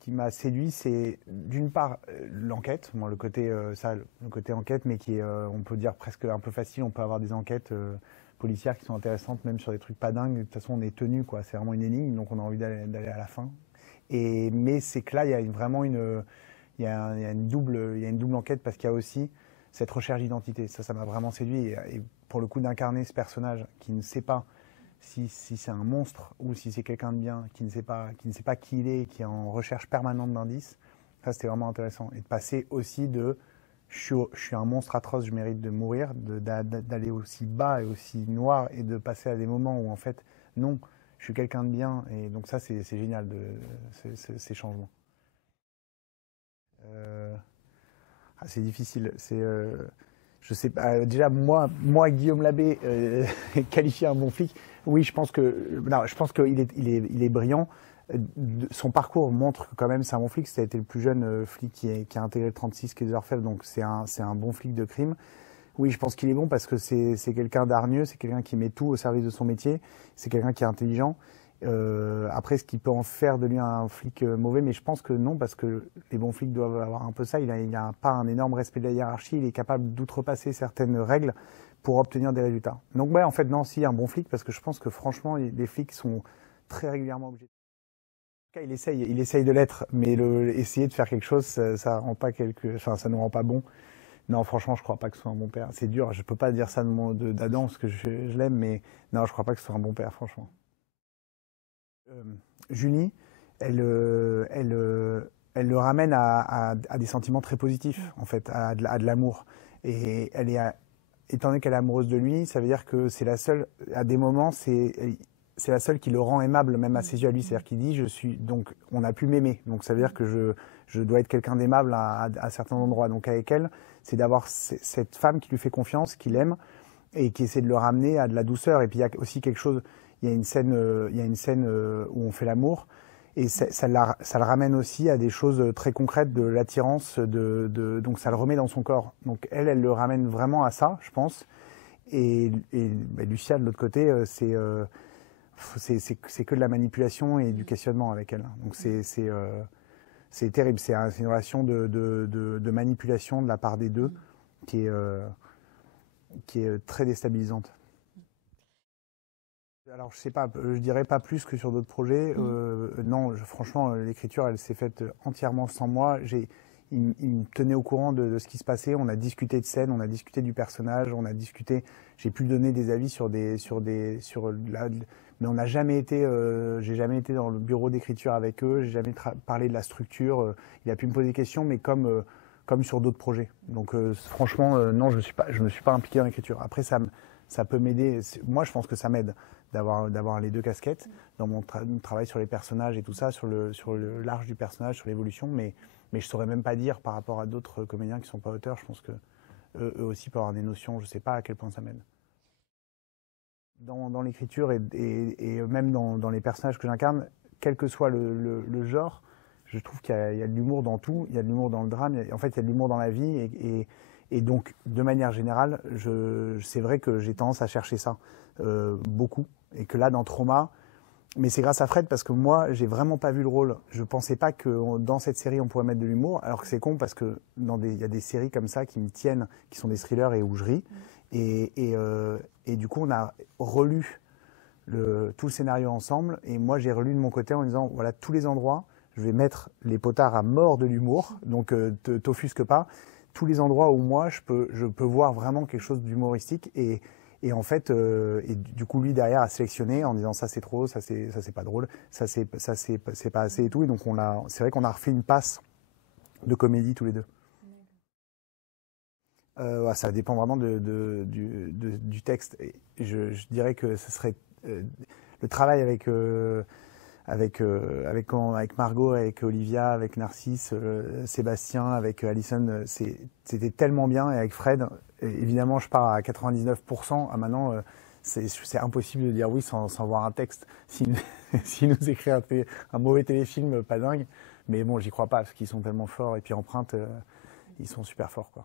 qui m'a séduit, c'est d'une part l'enquête, bon, le côté le côté enquête, mais qui est, on peut dire presque un peu facile. On peut avoir des enquêtes policières qui sont intéressantes, même sur des trucs pas dingues. De toute façon, on est tenu, quoi. C'est vraiment une énigme, donc on a envie d'aller à la fin. Mais c'est que là, il y a vraiment il y a une double enquête parce qu'il y a aussi cette recherche d'identité. Ça m'a vraiment séduit. Et pour le coup, d'incarner ce personnage qui ne sait pas si c'est un monstre ou si c'est quelqu'un de bien, qui ne sait pas qui il est, qui est en recherche permanente d'indices, ça c'était vraiment intéressant. Et de passer aussi de je suis un monstre atroce, je mérite de mourir, d'aller aussi bas et aussi noir et de passer à des moments où en fait, non, je suis quelqu'un de bien. Et donc ça c'est génial, ces changements. Euh, c'est difficile. Je sais pas. Déjà, moi, Guillaume Labbé, qualifié un bon flic. Oui, je pense que, non, je pense qu'il est brillant. Son parcours montre que quand même c'est un bon flic. Ça a été le plus jeune flic qui a intégré le 36 quai des Orfèvres, donc c'est un bon flic de crime. Oui, je pense qu'il est bon parce que c'est quelqu'un d'hargneux, c'est quelqu'un qui met tout au service de son métier, c'est quelqu'un qui est intelligent. Après, ce qui peut en faire de lui un flic mauvais, mais je pense que non, parce que les bons flics doivent avoir un peu ça. Il a pas un énorme respect de la hiérarchie, il est capable d'outrepasser certaines règles pour obtenir des résultats. Donc ouais, en fait, non, si, un bon flic, parce que je pense que franchement, les flics sont très régulièrement obligés. En tout cas, il essaye de l'être, mais essayer de faire quelque chose, ça rend pas enfin, ça nous rend pas bon. Non, franchement, je crois pas que ce soit un bon père. C'est dur, je peux pas dire ça d'Adam parce que je l'aime, mais non, je crois pas que ce soit un bon père, franchement. Euh, Julie, elle le ramène à des sentiments très positifs, en fait, à de l'amour. Et étant donné qu'elle est amoureuse de lui, ça veut dire que c'est la seule, à des moments, c'est la seule qui le rend aimable, même à ses yeux à lui. C'est-à-dire qu'il dit, donc, on a pu m'aimer. Donc, ça veut dire que je dois être quelqu'un d'aimable à certains endroits. Donc, avec elle, c'est d'avoir cette femme qui lui fait confiance, qui l'aime, et qui essaie de le ramener à de la douceur. Et puis il y a aussi quelque chose, il y a une scène, où on fait l'amour, et ça le ramène aussi à des choses très concrètes, de l'attirance, donc ça le remet dans son corps. Donc elle le ramène vraiment à ça, je pense. Et Lucia, de l'autre côté, c'est que de la manipulation et du questionnement avec elle. Donc c'est terrible. C'est une relation de manipulation de la part des deux qui est, qui est très déstabilisante. Alors je sais pas, je dirais pas plus que sur d'autres projets. Non, franchement, l'écriture, elle s'est faite entièrement sans moi. Il me tenait au courant de ce qui se passait. On a discuté de scène, on a discuté du personnage, on a discuté. J'ai pu donner des avis mais on n'a jamais été. J'ai jamais été dans le bureau d'écriture avec eux. J'ai jamais parlé de la structure. Il a pu me poser des questions, mais comme sur d'autres projets. Donc franchement, non, je me suis pas impliqué dans l'écriture. Après, ça peut m'aider. Moi, je pense que ça m'aide d'avoir les deux casquettes dans mon travail sur les personnages et tout ça, sur le large du personnage, sur l'évolution. Mais je saurais même pas dire par rapport à d'autres comédiens qui sont pas auteurs. Je pense que eux aussi peuvent avoir des notions. Je sais pas à quel point ça m'aide. Dans l'écriture et même dans les personnages que j'incarne, quel que soit le genre, je trouve qu'il y a de l'humour dans tout. Il y a de l'humour dans le drame. En fait, il y a de l'humour dans la vie. Et donc, de manière générale, c'est vrai que j'ai tendance à chercher ça beaucoup. Et que là, dans Trauma, mais c'est grâce à Fred parce que moi, j'ai vraiment pas vu le rôle. Je pensais pas que dans cette série, on pourrait mettre de l'humour. Alors que c'est con parce que il y a des séries comme ça qui me tiennent, qui sont des thrillers et où je ris. Et du coup, on a relu tout le scénario ensemble. Et moi, j'ai relu de mon côté en disant, voilà, tous les endroits, je vais mettre les potards à mort de l'humour. Donc, t'offusque pas. Tous les endroits où moi, je peux voir vraiment quelque chose d'humoristique. Et en fait, et du coup, lui derrière a sélectionné en disant ça c'est trop, ça c'est pas drôle, ça c'est pas assez et tout. Et donc c'est vrai qu'on a refait une passe de comédie tous les deux. Ouais, ça dépend vraiment du texte. Et je dirais que ce serait le travail avec Margot, avec Olivia, avec Narcisse, Sébastien, avec Alison, c'était tellement bien. Et avec Fred, évidemment, je pars à 99%. Maintenant, c'est impossible de dire oui sans voir un texte. S'il nous écrit un mauvais téléfilm, pas dingue. Mais bon, j'y crois pas parce qu'ils sont tellement forts. Et puis Empreinte, ils sont super forts, quoi.